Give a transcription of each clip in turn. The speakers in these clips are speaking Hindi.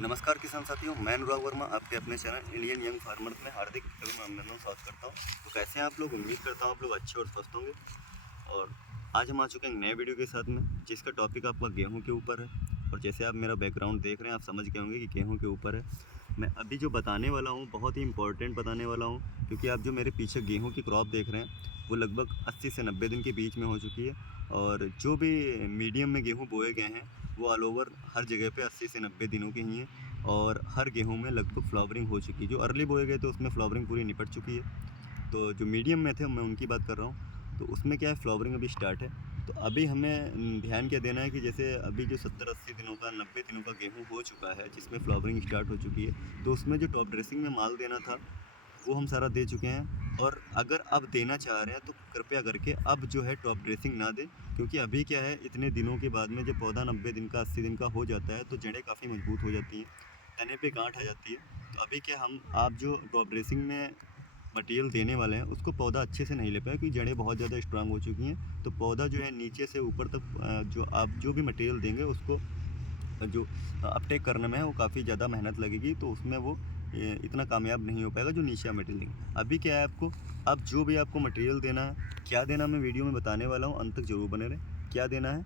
नमस्कार किसान साथियों, मैं अनुराग वर्मा आपके अपने चैनल इंडियन यंग फार्मर में हार्दिक अभिनंदन स्वागत करता हूं। तो कैसे हैं आप लोग? उम्मीद करता हूं आप लोग अच्छे और स्वस्थ होंगे। और आज हम आ चुके हैं एक नए वीडियो के साथ में, जिसका टॉपिक आपका गेहूं के ऊपर है। और जैसे आप मेरा बैकग्राउंड देख रहे हैं, आप समझ गए होंगे कि गेहूं के ऊपर है। मैं अभी जो बताने वाला हूँ बहुत ही इंपॉर्टेंट बताने वाला हूँ, क्योंकि आप जो मेरे पीछे गेहूँ की क्रॉप देख रहे हैं वो लगभग 80 से 90 दिन के बीच में हो चुकी है। और जो भी मीडियम में गेहूँ बोए गए हैं वो ऑल ओवर हर जगह पे 80 से 90 दिनों के ही हैं। और हर गेहूँ में लगभग फ्लावरिंग हो चुकी है। जो अर्ली बोए गए थे उसमें फ्लावरिंग पूरी निपट चुकी है। तो जो मीडियम में थे मैं उनकी बात कर रहा हूँ। तो उसमें क्या है, फ्लावरिंग अभी स्टार्ट है। तो अभी हमें ध्यान क्या देना है कि जैसे अभी जो 70-80 दिनों का 90 दिनों का गेहूँ हो चुका है, जिसमें फ्लावरिंग स्टार्ट हो चुकी है, तो उसमें जो टॉप ड्रेसिंग में माल देना था वो हम सारा दे चुके हैं। और अगर अब देना चाह रहे हैं तो कृपया करके अब जो है टॉप ड्रेसिंग ना दें, क्योंकि अभी क्या है, इतने दिनों के बाद में जब पौधा 90 दिन का 80 दिन का हो जाता है तो जड़ें काफ़ी मजबूत हो जाती हैं, तने पे गांठ आ जाती है। तो अभी क्या हम आप जो टॉप ड्रेसिंग में मटेरियल देने वाले हैं उसको पौधा अच्छे से नहीं ले पाए, क्योंकि जड़ें बहुत ज़्यादा स्ट्रांग हो चुकी हैं। तो पौधा जो है नीचे से ऊपर तक जो आप जो भी मटेरियल देंगे उसको जो अपटेक करने में है वो काफ़ी ज़्यादा मेहनत लगेगी, तो उसमें वो इतना कामयाब नहीं हो पाएगा जो नीचे आप मटेरियल देंगे। अभी क्या है, आपको अब जो भी आपको मटेरियल देना है, क्या देना मैं वीडियो में बताने वाला हूँ, अंत तक जरूर बने रहें। क्या देना है,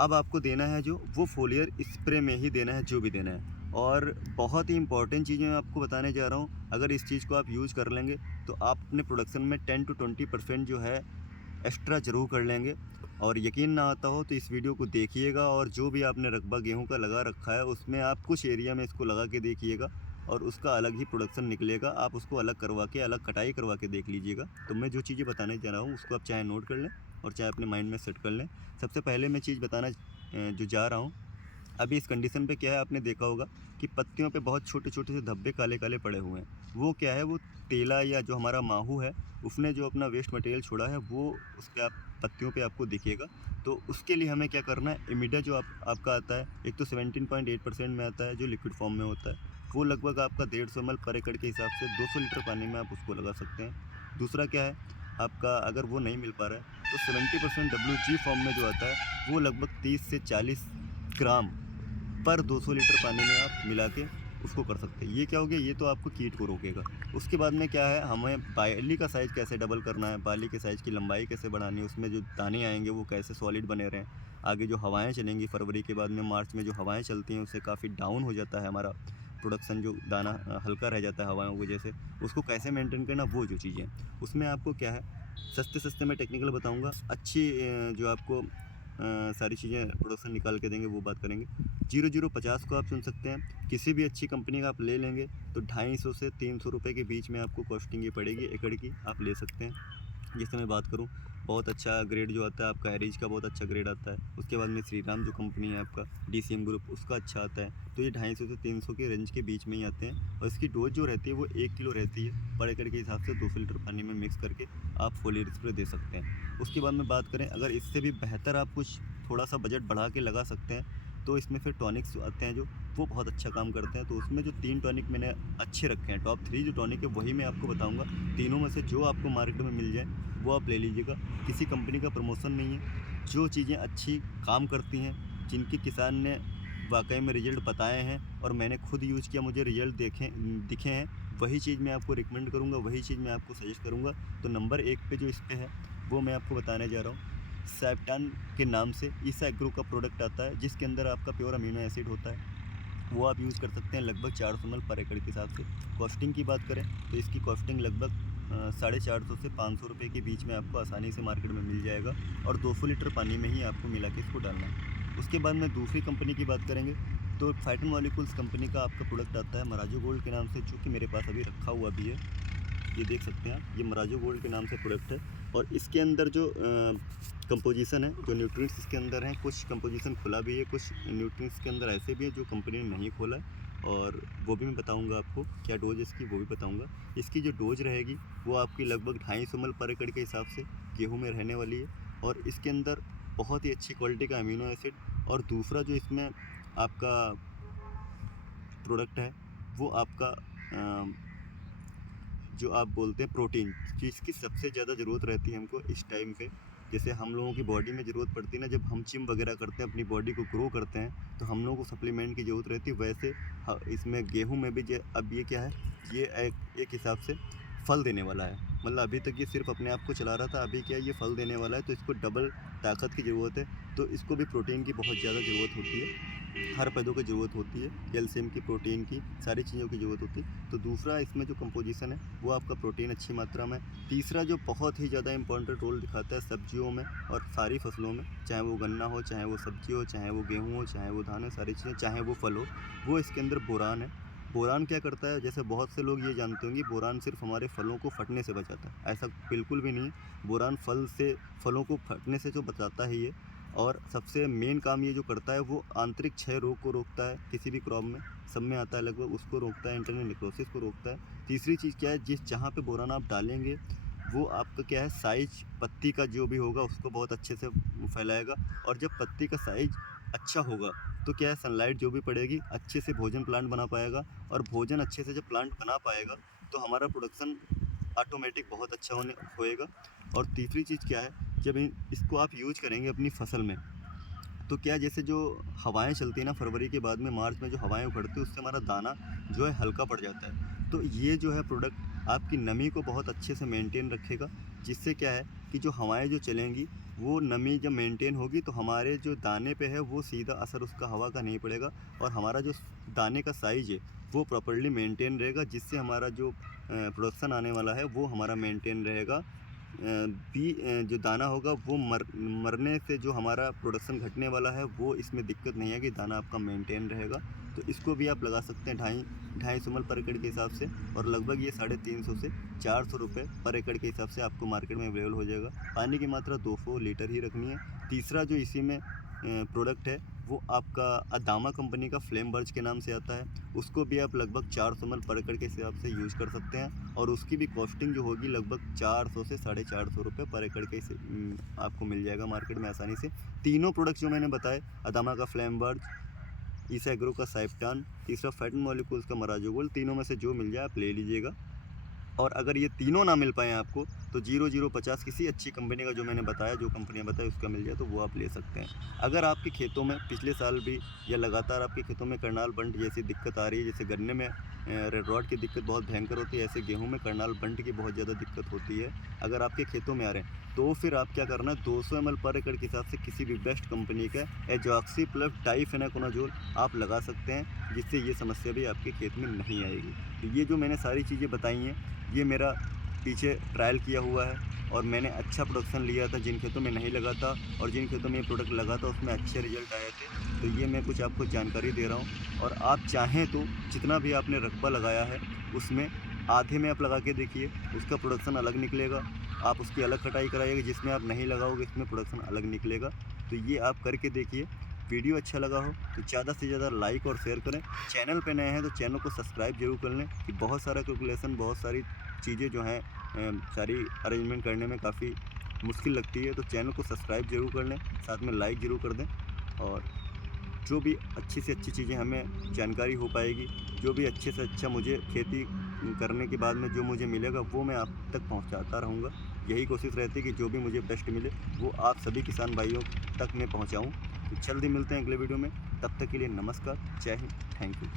अब आपको देना है जो वो फोलियर स्प्रे में ही देना है जो भी देना है। और बहुत ही इंपॉर्टेंट चीज़ें मैं आपको बताने जा रहा हूँ, अगर इस चीज़ को आप यूज़ कर लेंगे तो आप अपने प्रोडक्शन में 10 to 20% जो है एक्स्ट्रा ज़रूर कर लेंगे। और यकीन ना आता हो तो इस वीडियो को देखिएगा, और जो भी आपने रकबा गेहूं का लगा रखा है उसमें आप कुछ एरिया में इसको लगा के देखिएगा, और उसका अलग ही प्रोडक्शन निकलेगा। आप उसको अलग करवा के, अलग कटाई करवा के देख लीजिएगा। तो मैं जो चीज़ें बताने जा रहा हूँ उसको आप चाहे नोट कर लें और चाहे अपने माइंड में सेट कर लें। सबसे पहले मैं चीज़ बताना जो जा रहा हूँ, अभी इस कंडीशन पे क्या है, आपने देखा होगा कि पत्तियों पे बहुत छोटे छोटे से धब्बे काले काले पड़े हुए हैं। वो क्या है, वो तेला या जो हमारा माहू है उसने जो अपना वेस्ट मटेरियल छोड़ा है वो उसके आप पत्तियों पे आपको दिखेगा। तो उसके लिए हमें क्या करना है, इमिडा जो आपका आता है, एक तो 17.8% में आता है जो लिक्विड फॉर्म में होता है, वो लगभग आपका 150 ml पर एकड़ के हिसाब से 200 लीटर पानी में आप उसको लगा सकते हैं। दूसरा क्या है आपका, अगर वो नहीं मिल पा रहा है तो 70% WG फॉर्म में जो आता है वो लगभग 30 से 40 ग्राम पर 200 लीटर पानी में आप मिला के उसको कर सकते हैं। ये क्या हो गया, ये तो आपको कीट को रोकेगा। उसके बाद में क्या है, हमें बाली का साइज़ कैसे डबल करना है, बाली के साइज़ की लंबाई कैसे बढ़ानी है, उसमें जो दाने आएंगे वो कैसे सॉलिड बने रहें। आगे जो हवाएं चलेंगी फरवरी के बाद में मार्च में जो हवाएं चलती हैं उससे काफ़ी डाउन हो जाता है हमारा प्रोडक्शन, जो दाना हल्का रह जाता है हवाओं की वजह से, उसको कैसे मेंटेन करना, वो जो चीज़ें उसमें आपको क्या है, सस्ते सस्ते में टेक्निकल बताऊंगा। अच्छी जो आपको सारी चीज़ें प्रोडक्शन निकाल के देंगे वो बात करेंगे। 0050 को आप चुन सकते हैं, किसी भी अच्छी कंपनी का आप ले लेंगे तो 250 से 300 रुपये के बीच में आपको कॉस्टिंग ये पड़ेगी एकड़ की, आप ले सकते हैं। जैसे मैं बात करूं, बहुत अच्छा ग्रेड जो आता है आपका एरिज का, बहुत अच्छा ग्रेड आता है। उसके बाद में श्रीराम जो कंपनी है आपका DCM ग्रुप, उसका अच्छा आता है। तो ये 250 से 300 के रेंज के बीच में ही आते हैं। और इसकी डोज जो रहती है वो 1 किलो रहती है, पर एकड़ के हिसाब से 200 लीटर पानी में मिक्स करके आप फोलियर स्प्रे दे सकते हैं। उसके बाद में बात करें, अगर इससे भी बेहतर आप कुछ थोड़ा सा बजट बढ़ा के लगा सकते हैं तो इसमें फिर टॉनिक्स आते हैं जो वो बहुत अच्छा काम करते हैं। तो उसमें जो 3 टॉनिक मैंने अच्छे रखे हैं, टॉप 3 जो टॉनिक है वही मैं आपको बताऊंगा। तीनों में से जो आपको मार्केट में मिल जाए वो आप ले लीजिएगा। किसी कंपनी का प्रमोशन नहीं है, जो चीज़ें अच्छी काम करती हैं, जिनकी किसान ने वाकई में रिजल्ट बताए हैं और मैंने खुद यूज़ किया, मुझे रिजल्ट दिखे हैं, वही चीज़ मैं आपको रिकमेंड करूँगा, वही चीज़ मैं आपको सजेस्ट करूँगा। तो नंबर 1 पे जो इस पे है वो मैं आपको बताने जा रहा हूँ। सैप्टान के नाम से ईसा एग्रो का प्रोडक्ट आता है, जिसके अंदर आपका प्योर अमीनो एसिड होता है। वो आप यूज़ कर सकते हैं लगभग 400 ml पर एकड़ के हिसाब से। कॉस्टिंग की बात करें तो इसकी कॉस्टिंग लगभग 450 से 500 रुपये के बीच में आपको आसानी से मार्केट में मिल जाएगा। और 200 लीटर पानी में ही आपको मिला के इसको डालना है। उसके बाद में दूसरी कंपनी की बात करेंगे तो फाइटन मॉलिक्यूल्स कंपनी का आपका प्रोडक्ट आता है मराजो गोल्ड के नाम से, जो कि मेरे पास अभी रखा हुआ भी है। ये देख सकते हैं आप, ये मराजो गोल्ड के नाम से प्रोडक्ट है। और इसके अंदर जो कंपोजिशन है, जो न्यूट्रिएंट्स इसके अंदर हैं, कुछ कंपोजिशन खुला भी है, कुछ न्यूट्रिएंट्स के अंदर ऐसे भी है जो कंपनी ने नहीं खोला है। और वो भी मैं बताऊंगा आपको, क्या डोज इसकी वो भी बताऊंगा। इसकी जो डोज रहेगी वो आपकी लगभग 250 ml पर एकड़ के हिसाब से गेहूँ में रहने वाली है। और इसके अंदर बहुत ही अच्छी क्वालिटी का अमीनो एसिड, और दूसरा जो इसमें आपका प्रोडक्ट है वो आपका जो आप बोलते हैं प्रोटीन, जिसकी सबसे ज़्यादा ज़रूरत रहती है हमको इस टाइम पे, जैसे हम लोगों की बॉडी में ज़रूरत पड़ती है ना, जब हम जिम वगैरह करते हैं, अपनी बॉडी को ग्रो करते हैं, तो हम लोगों को सप्लीमेंट की ज़रूरत रहती है। वैसे इसमें गेहूँ में भी अब ये क्या है, ये एक हिसाब से फल देने वाला है। मतलब अभी तक ये सिर्फ अपने आप को चला रहा था, अभी क्या है, ये फल देने वाला है, तो इसको डबल ताकत की ज़रूरत है। तो इसको भी प्रोटीन की बहुत ज़्यादा ज़रूरत होती है, हर पौधों की ज़रूरत होती है, कैल्शियम की, प्रोटीन की, सारी चीज़ों की ज़रूरत होती है। तो दूसरा इसमें जो कंपोजिशन है वो आपका प्रोटीन अच्छी मात्रा में। तीसरा जो बहुत ही ज़्यादा इंपॉर्टेंट रोल दिखाता है सब्जियों में और सारी फसलों में, चाहे वो गन्ना हो, चाहे वो सब्जी हो, चाहे वो गेहूँ हो, चाहे वो धान हो, सारी चीज़ें, चाहे वो फल हो, वो इसके अंदर बोरान है। बोरान क्या करता है, जैसे बहुत से लोग ये जानते होंगे बोरान सिर्फ हमारे फलों को फटने से बचाता है, ऐसा बिल्कुल भी नहीं है। बोरान फलों को फटने से जो बचाता है ये, और सबसे मेन काम ये जो करता है वो आंतरिक क्षय रोग को रोकता है। किसी भी क्रॉप में, सब में आता है लगभग, उसको रोकता है, इंटरनल निक्रोसिस को रोकता है। तीसरी चीज़ क्या है, जहाँ पे बोरान आप डालेंगे वो आपका क्या है, साइज पत्ती का जो भी होगा उसको बहुत अच्छे से फैलाएगा। और जब पत्ती का साइज अच्छा होगा तो क्या है, सनलाइट जो भी पड़ेगी अच्छे से भोजन प्लांट बना पाएगा, और भोजन अच्छे से जब प्लांट बना पाएगा तो हमारा प्रोडक्शन ऑटोमेटिक बहुत अच्छा होएगा। और तीसरी चीज़ क्या है, जब इसको आप यूज करेंगे अपनी फसल में, तो क्या, जैसे जो हवाएं चलती है ना फरवरी के बाद में, मार्च में जो हवाएं उखड़ती है, उससे हमारा दाना जो है हल्का पड़ जाता है। तो ये जो है प्रोडक्ट आपकी नमी को बहुत अच्छे से मेंटेन रखेगा, जिससे क्या है कि जो हवाएं जो चलेंगी, वो नमी जब मेंटेन होगी तो हमारे जो दाने पे है वो सीधा असर उसका हवा का नहीं पड़ेगा, और हमारा जो दाने का साइज है वो प्रॉपर्ली मेंटेन रहेगा, जिससे हमारा जो प्रोडक्शन आने वाला है वो हमारा मेंटेन रहेगा। जो दाना होगा वो मरने से जो हमारा प्रोडक्शन घटने वाला है वो इसमें दिक्कत नहीं है, कि दाना आपका मेंटेन रहेगा। तो इसको भी आप लगा सकते हैं 250 ml पर एकड़ के हिसाब से, और लगभग ये 350 से 400 रुपये पर एकड़ के हिसाब से आपको मार्केट में अवेलेबल हो जाएगा। पानी की मात्रा 200 लीटर ही रखनी है। तीसरा जो इसी में प्रोडक्ट है वो आपका अदामा कंपनी का फ्लेम बर्च के नाम से आता है, उसको भी आप लगभग 400 ml पर एकड़ के हिसाब से यूज़ कर सकते हैं, और उसकी भी कॉस्टिंग जो होगी लगभग 400 से 450 रुपये पर एकड़ के आपको मिल जाएगा मार्केट में आसानी से। तीनों प्रोडक्ट जो मैंने बताए, अदामा का फ्लेम बर्च, ईसा एग्रो का साइप्टान, तीसरा फैटन मॉलिक्यूल्स का मराजोगोल, तीनों में से जो मिल जाए आप ले लीजिएगा। और अगर ये तीनों ना मिल पाएँ आपको तो 0050 किसी अच्छी कंपनी का जो मैंने बताया, जो कंपनियाँ बताई उसका मिल जाए तो वो आप ले सकते हैं। अगर आपके खेतों में पिछले साल भी या लगातार आपके खेतों में करनाल बंट जैसी दिक्कत आ रही है, जैसे गन्ने में रेड रॉट की दिक्कत बहुत भयंकर होती है, ऐसे गेहूं में करनाल बंट की बहुत ज़्यादा दिक्कत होती है, अगर आपके खेतों में आ रहे हैं तो फिर आप क्या करना है, 200 ml पर एकड़ के हिसाब से किसी भी बेस्ट कंपनी का एजॉक्सी प्लस डाइफेनाकोनाजोल आप लगा सकते हैं, जिससे ये समस्या भी आपके खेत में नहीं आएगी। तो ये जो मैंने सारी चीज़ें बताई हैं, ये मेरा पीछे ट्रायल किया हुआ है, और मैंने अच्छा प्रोडक्शन लिया था जिन खेतों में नहीं लगा था, और जिन खेतों में ये प्रोडक्ट लगा था उसमें अच्छे रिजल्ट आए थे। तो ये मैं कुछ आपको जानकारी दे रहा हूँ, और आप चाहें तो जितना भी आपने रकबा लगाया है उसमें आधे में आप लगा के देखिए, उसका प्रोडक्शन अलग निकलेगा। आप उसकी अलग कटाई कराइएगा, जिसमें आप नहीं लगाओगे इसमें प्रोडक्शन अलग निकलेगा। तो ये आप करके देखिए। वीडियो अच्छा लगा हो तो ज़्यादा से ज़्यादा लाइक और शेयर करें। चैनल पे नए हैं तो चैनल को सब्सक्राइब जरूर कर लें, कि बहुत सारा कैलकुलेशन, बहुत सारी चीज़ें जो हैं सारी अरेंजमेंट करने में काफ़ी मुश्किल लगती है। तो चैनल को सब्सक्राइब जरूर कर लें, साथ में लाइक ज़रूर कर दें, और जो भी अच्छी से अच्छी चीज़ें हमें जानकारी हो पाएगी, जो भी अच्छे से अच्छा मुझे खेती करने के बाद में जो मुझे मिलेगा वो मैं आप तक पहुंचाता रहूँगा। यही कोशिश रहती है कि जो भी मुझे बेस्ट मिले वो आप सभी किसान भाइयों तक मैं पहुंचाऊं। तो जल्दी मिलते हैं अगले वीडियो में, तब तक के लिए नमस्कार, जय हिंद, थैंक यू।